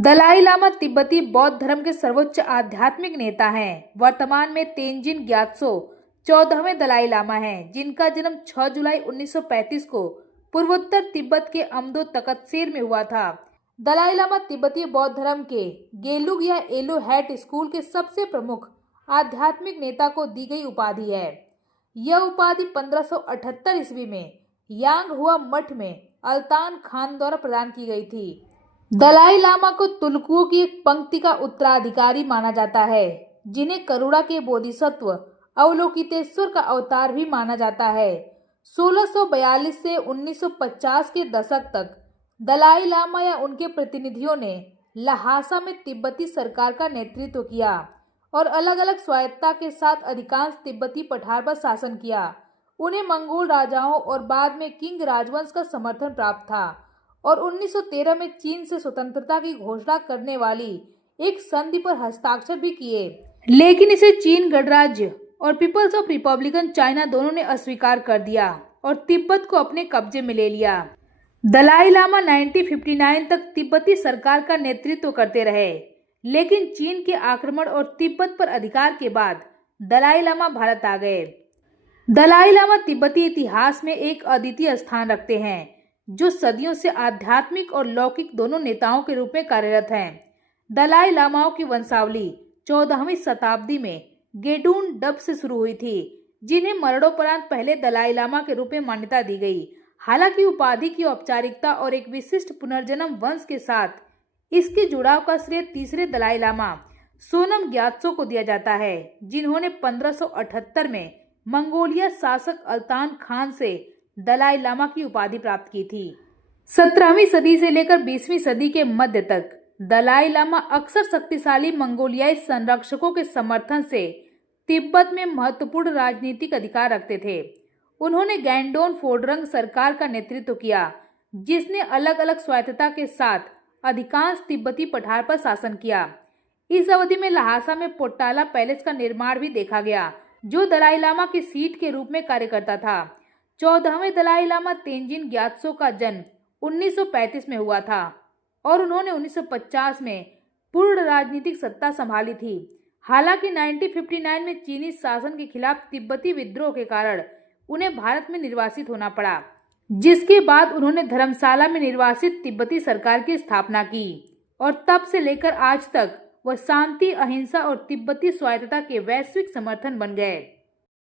दलाई लामा तिब्बती बौद्ध धर्म के सर्वोच्च आध्यात्मिक नेता हैं। वर्तमान में तेंजिन ग्यात्सो 14वें दलाई लामा हैं, जिनका जन्म 6 जुलाई 1935 को पूर्वोत्तर तिब्बत के अम्दो तकतसेर में हुआ था। दलाई लामा तिब्बती बौद्ध धर्म के गेलुग या एलो हैट स्कूल के सबसे प्रमुख आध्यात्मिक नेता को दी गई उपाधि है। यह उपाधि 1578 ईस्वी में यांग हुआ मठ में अल्तान खान द्वारा प्रदान की गई थी। दलाई लामा को तुलकुओं की एक पंक्ति का उत्तराधिकारी माना जाता है, जिन्हें करुणा के बोधिसत्व अवलोकितेश्वर का अवतार भी माना जाता है। 1642 से 1950 के दशक तक दलाई लामा या उनके प्रतिनिधियों ने लहासा में तिब्बती सरकार का नेतृत्व किया और अलग अलग स्वायत्तता के साथ अधिकांश तिब्बती पठार पर शासन किया। उन्हें मंगोल राजाओं और बाद में किंग राजवंश का समर्थन प्राप्त था और 1913 में चीन से स्वतंत्रता की घोषणा करने वाली एक संधि पर हस्ताक्षर भी किए, लेकिन इसे चीन गणराज्य और पीपल्स ऑफ रिपब्लिकन चाइना दोनों ने अस्वीकार कर दिया और तिब्बत को अपने कब्जे में ले लिया। दलाई लामा 1959 तक तिब्बती सरकार का नेतृत्व करते रहे, लेकिन चीन के आक्रमण और तिब्बत पर अधिकार के बाद दलाई लामा भारत आ गए। दलाई लामा तिब्बती इतिहास में एक अद्वितीय स्थान रखते हैं, जो सदियों से आध्यात्मिक और लौकिक दोनों नेताओं के रूप में कार्यरत हैं। दलाई लामाओं की वंशावली 14वीं शताब्दी में गेडून डब से शुरू हुई थी, जिन्हें मरणोपरांत पहले दलाई लामा के रूप में मान्यता दी गई। हालांकि उपाधि की औपचारिकता और एक विशिष्ट पुनर्जन्म वंश के साथ इसके जुड़ाव का श्रेय तीसरे दलाई लामा सोनम ग्यात्सो को दिया जाता है, जिन्होंने 1578 में मंगोलिया शासक अल्तान खान से दलाई लामा की उपाधि प्राप्त की थी। 17वीं सदी से लेकर 20वीं सदी के मध्य तक दलाई लामा अक्सर शक्तिशाली मंगोलियाई संरक्षकों के समर्थन से तिब्बत में महत्वपूर्ण राजनीतिक अधिकार रखते थे। उन्होंने गैंडोन फोडरंग सरकार का नेतृत्व किया, जिसने अलग अलग स्वायत्तता के साथ अधिकांश तिब्बती पठार पर शासन किया। इस अवधि में लहासा में पोट्टाला पैलेस का निर्माण भी देखा गया, जो दलाई लामा की सीट के रूप में कार्य करता था। 14वें दलाई लामा तेंजिन ग्यात्सो का जन्म 1935 में हुआ था और उन्होंने 1950 में पूर्ण राजनीतिक सत्ता संभाली थी। हालांकि 1959 में चीनी शासन के खिलाफ तिब्बती विद्रोह के कारण उन्हें भारत में निर्वासित होना पड़ा, जिसके बाद उन्होंने धर्मशाला में निर्वासित तिब्बती सरकार की स्थापना की और तब से लेकर आज तक वह शांति, अहिंसा और तिब्बती स्वायत्तता के वैश्विक समर्थन बन गए।